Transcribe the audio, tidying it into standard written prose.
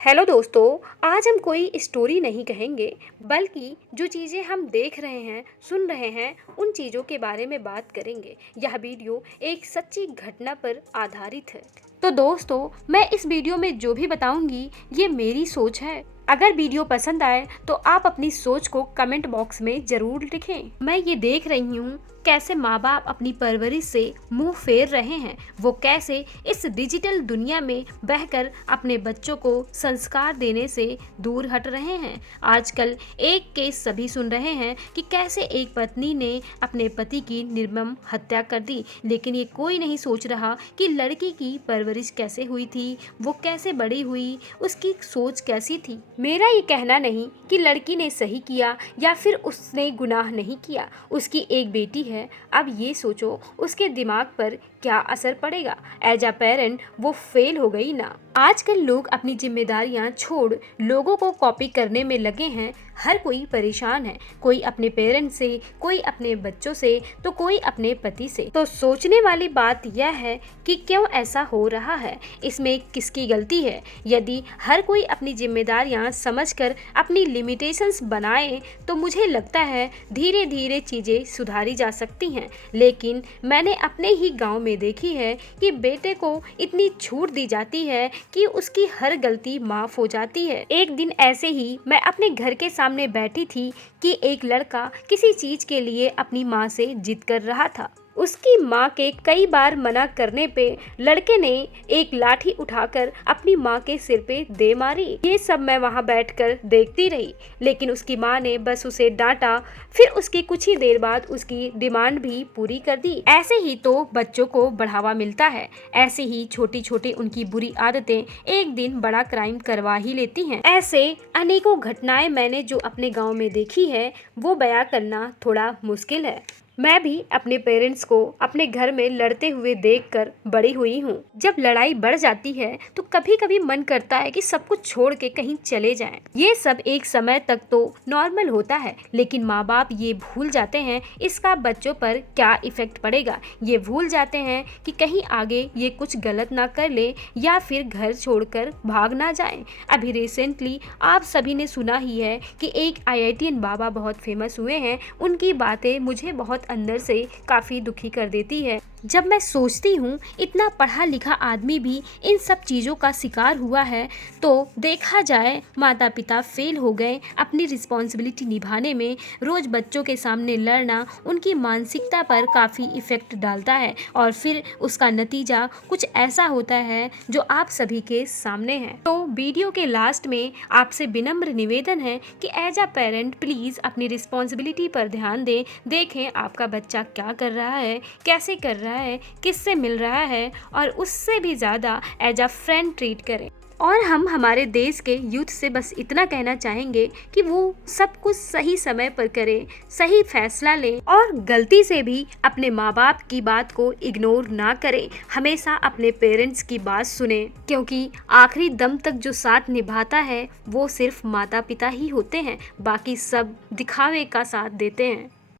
Hello दोस्तों। आज हम कोई स्टोरी नहीं कहेंगे, बल्कि जो चीज़ें हम देख रहे हैं, सुन रहे हैं, उन चीज़ों के बारे में बात करेंगे। यह वीडियो एक सच्ची घटना पर आधारित है। तो दोस्तों, मैं इस वीडियो में जो भी बताऊंगी ये मेरी सोच है। अगर वीडियो पसंद आए तो आप अपनी सोच को कमेंट बॉक्स में ज़रूर लिखें। मैं ये देख रही हूँ कैसे माँ बाप अपनी परवरिश से मुंह फेर रहे हैं। वो कैसे इस डिजिटल दुनिया में बहकर अपने बच्चों को संस्कार देने से दूर हट रहे हैं। आजकल एक केस सभी सुन रहे हैं कि कैसे एक पत्नी ने अपने पति की निर्मम हत्या कर दी, लेकिन ये कोई नहीं सोच रहा कि लड़की की परवरिश कैसे हुई थी, वो कैसे बड़ी हुई, उसकी सोच कैसी थी। मेरा ये कहना नहीं कि लड़की ने सही किया या फिर उसने गुनाह नहीं किया। उसकी एक बेटी है। अब ये सोचो उसके दिमाग पर क्या असर पड़ेगा। एज अ पेरेंट वो फेल हो गई ना। आजकल लोग अपनी जिम्मेदारियां छोड़ लोगों को कॉपी करने में लगे हैं। हर कोई परेशान है, कोई अपने पेरेंट्स से, कोई अपने बच्चों से, तो कोई अपने पति से। तो सोचने वाली बात यह है कि क्यों ऐसा हो रहा है, इसमें किसकी गलती है। यदि हर कोई अपनी जिम्मेदारियां समझकर अपनी लिमिटेशंस बनाए तो मुझे लगता है धीरे धीरे चीज़ें सुधारी जा सकती हैं। लेकिन मैंने अपने ही गांव में देखी है कि बेटे को इतनी छूट दी जाती है कि उसकी हर गलती माफ़ हो जाती है। एक दिन ऐसे ही मैं अपने घर के सामने बैठी थी कि एक लड़का किसी चीज़ के लिए अपनी माँ से जिद कर रहा था। उसकी माँ के कई बार मना करने पे लड़के ने एक लाठी उठाकर अपनी माँ के सिर पे दे मारी। ये सब मैं वहाँ बैठकर देखती रही, लेकिन उसकी माँ ने बस उसे डांटा। फिर उसकी कुछ ही देर बाद उसकी डिमांड भी पूरी कर दी। ऐसे ही तो बच्चों को बढ़ावा मिलता है। ऐसे ही छोटी छोटी उनकी बुरी आदतें एक दिन बड़ा क्राइम करवा ही लेती हैं। ऐसे अनेकों घटनाएं मैंने जो अपने गाँव में देखी है वो बयां करना थोड़ा मुश्किल है। मैं भी अपने पेरेंट्स को अपने घर में लड़ते हुए देखकर बड़ी हुई हूँ। जब लड़ाई बढ़ जाती है तो कभी कभी मन करता है कि सब कुछ छोड़ के कहीं चले जाएं। ये सब एक समय तक तो नॉर्मल होता है, लेकिन माँ बाप ये भूल जाते हैं इसका बच्चों पर क्या इफेक्ट पड़ेगा। ये भूल जाते हैं कि कहीं आगे ये कुछ गलत ना कर ले या फिर घर छोड़कर भाग ना जाए। अभी रिसेंटली आप सभी ने सुना ही है कि एक IITian बाबा बहुत फेमस हुए हैं। उनकी बातें मुझे बहुत अंदर से काफ़ी दुखी कर देती है। जब मैं सोचती हूँ इतना पढ़ा लिखा आदमी भी इन सब चीज़ों का शिकार हुआ है, तो देखा जाए माता पिता फेल हो गए अपनी रिस्पॉन्सिबिलिटी निभाने में। रोज़ बच्चों के सामने लड़ना उनकी मानसिकता पर काफ़ी इफ़ेक्ट डालता है और फिर उसका नतीजा कुछ ऐसा होता है जो आप सभी के सामने है। तो वीडियो के लास्ट में आपसे विनम्र निवेदन है कि एज अ पेरेंट प्लीज़ अपनी रिस्पॉन्सिबिलिटी पर ध्यान दें। देखें आपका बच्चा क्या कर रहा है, कैसे कर रहा है, किससे मिल रहा है, और उससे भी ज़्यादा एज अ फ्रेंड ट्रीट करें। और हम हमारे देश के यूथ से बस इतना कहना चाहेंगे कि वो सब कुछ सही समय पर करें, सही फैसला लें और गलती से भी अपने माँ बाप की बात को इग्नोर ना करें। हमेशा अपने पेरेंट्स की बात सुने, क्योंकि आखिरी दम तक जो साथ निभाता है वो सिर्फ माता पिता ही होते हैं। बाकी सब दिखावे का साथ देते हैं।